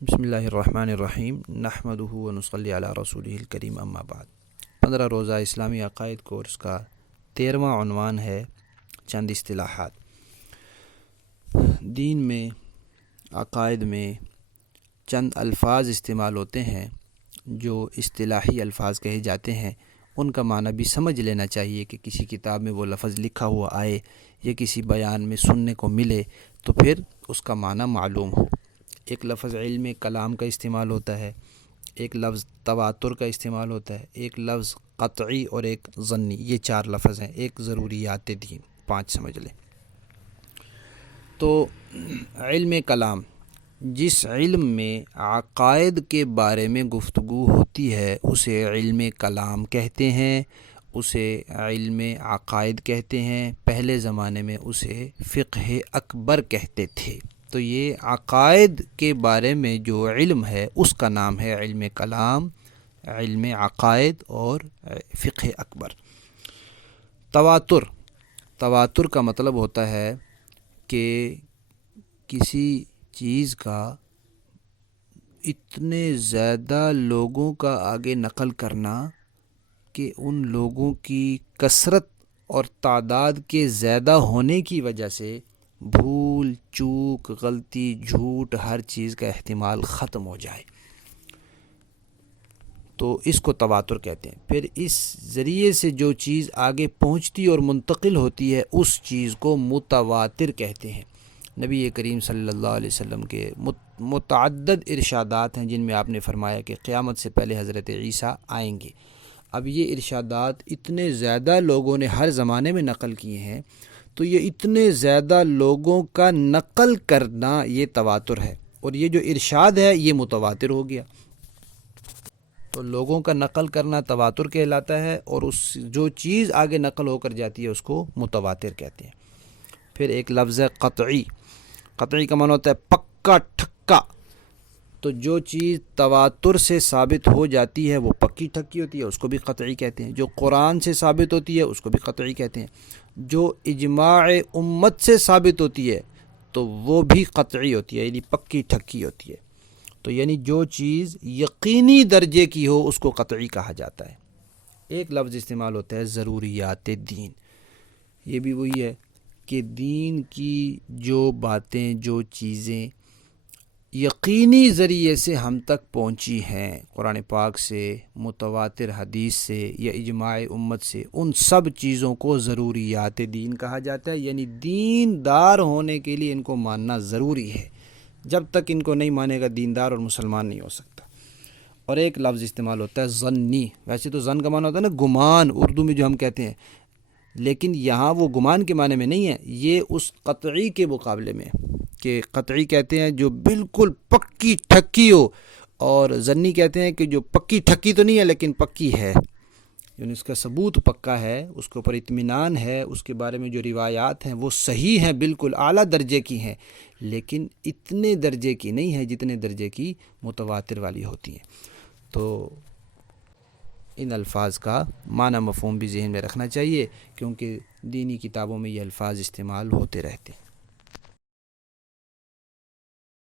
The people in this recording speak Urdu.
بسم اللہ الرحمن الرحیم نحمدہ و نصلی علی رسولہ الکریم اما بعد 15 روزہ اسلامی عقائد کورس کا 13واں عنوان ہے چند اصطلاحات۔ دین میں، عقائد میں چند الفاظ استعمال ہوتے ہیں جو اصطلاحی الفاظ کہے جاتے ہیں، ان کا معنی بھی سمجھ لینا چاہیے کہ کسی کتاب میں وہ لفظ لکھا ہوا آئے یا کسی بیان میں سننے کو ملے تو پھر اس کا معنی معلوم ہو۔ ایک لفظ علم کلام کا استعمال ہوتا ہے، ایک لفظ تواتر کا استعمال ہوتا ہے، ایک لفظ قطعی اور ایک ظنی، یہ 4 لفظ ہیں۔ ایک ضروریات دین، 5 سمجھ لیں۔ تو علم کلام، جس علم میں عقائد کے بارے میں گفتگو ہوتی ہے اسے علم کلام کہتے ہیں، اسے علم عقائد کہتے ہیں۔ پہلے زمانے میں اسے فقہ اکبر کہتے تھے۔ تو یہ عقائد کے بارے میں جو علم ہے اس کا نام ہے علم کلام، علم عقائد اور فقہ اکبر۔ تواتر کا مطلب ہوتا ہے کہ کسی چیز کا اتنے زیادہ لوگوں کا آگے نقل کرنا کہ ان لوگوں کی کثرت اور تعداد کے زیادہ ہونے کی وجہ سے بھول، چوک، غلطی، جھوٹ، ہر چیز کا احتمال ختم ہو جائے، تو اس کو تواتر کہتے ہیں۔ پھر اس ذریعے سے جو چیز آگے پہنچتی اور منتقل ہوتی ہے اس چیز کو متواتر کہتے ہیں۔ نبی کریم صلی اللہ علیہ وسلم کے متعدد ارشادات ہیں جن میں آپ نے فرمایا کہ قیامت سے پہلے حضرت عیسیٰ آئیں گے۔ اب یہ ارشادات اتنے زیادہ لوگوں نے ہر زمانے میں نقل کیے ہیں، تو یہ اتنے زیادہ لوگوں کا نقل کرنا یہ تواتر ہے، اور یہ جو ارشاد ہے یہ متواتر ہو گیا۔ تو لوگوں کا نقل کرنا تواتر کہلاتا ہے، اور اس جو چیز آگے نقل ہو کر جاتی ہے اس کو متواتر کہتے ہیں۔ پھر ایک لفظ ہے قطعی۔ قطعی کا معنی ہوتا ہے پکا ٹھکا۔ تو جو چیز تواتر سے ثابت ہو جاتی ہے وہ پکی ٹھکی ہوتی ہے، اس کو بھی قطعی کہتے ہیں۔ جو قرآن سے ثابت ہوتی ہے اس کو بھی قطعی کہتے ہیں۔ جو اجماع امت سے ثابت ہوتی ہے تو وہ بھی قطعی ہوتی ہے، یعنی پکی ٹھکی ہوتی ہے۔ تو یعنی جو چیز یقینی درجے کی ہو اس کو قطعی کہا جاتا ہے۔ ایک لفظ استعمال ہوتا ہے ضروریات دین۔ یہ بھی وہی ہے کہ دین کی جو باتیں، جو چیزیں یقینی ذریعے سے ہم تک پہنچی ہیں، قرآن پاک سے، متواتر حدیث سے یا اجماع امت سے، ان سب چیزوں کو ضروریات دین کہا جاتا ہے۔ یعنی دیندار ہونے کے لیے ان کو ماننا ضروری ہے، جب تک ان کو نہیں مانے گا دیندار اور مسلمان نہیں ہو سکتا۔ اور ایک لفظ استعمال ہوتا ہے ظنی۔ ویسے تو ظن کا معنی ہوتا ہے نا گمان، اردو میں جو ہم کہتے ہیں، لیکن یہاں وہ گمان کے معنی میں نہیں ہے، یہ اس قطعی کے مقابلے میں، کہ قطعی کہتے ہیں جو بالکل پکی ٹھکی ہو، اور ظنی کہتے ہیں کہ جو پکی ٹھکی تو نہیں ہے لیکن پکی ہے، یعنی اس کا ثبوت پکا ہے، اس کے اوپر اطمینان ہے، اس کے بارے میں جو روایات ہیں وہ صحیح ہیں، بالکل اعلیٰ درجے کی ہیں، لیکن اتنے درجے کی نہیں ہے جتنے درجے کی متواتر والی ہوتی ہیں۔ تو ان الفاظ کا معنی مفہوم بھی ذہن میں رکھنا چاہیے، کیونکہ دینی کتابوں میں یہ الفاظ استعمال ہوتے رہتے ہیں۔